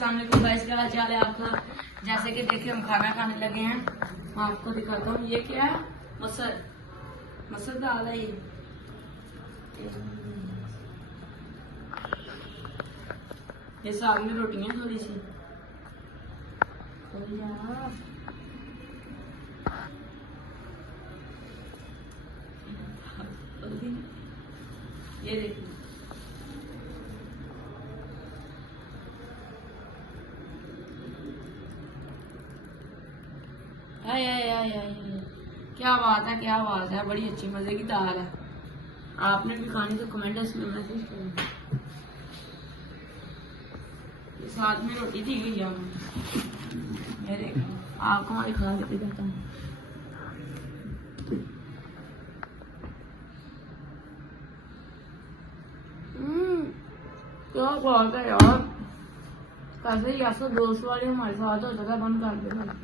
अस्सलाम वालेकुम गाइस, क्या हाल चाल है आपका। जैसे कि देखिए हम खाना खाने लगे हैं। मैं आपको दिखाता हूँ ये क्या है। मसर दाल है ये साग में रोटियां थोड़ी सी ये देखिए आय आय आय आय क्या बात है, क्या बात है। बड़ी अच्छी मजे की दाल है। आपने भी खानी तो कमेंट्स में मैसेज करें। साथ में रोटी दी हुई है मेरे। आपको हमारी खा के जाता हूँ। क्या बात है यार। कैसे ही ऐसा दोस्त वाले हमारे साथ होता था, बंद कर देना।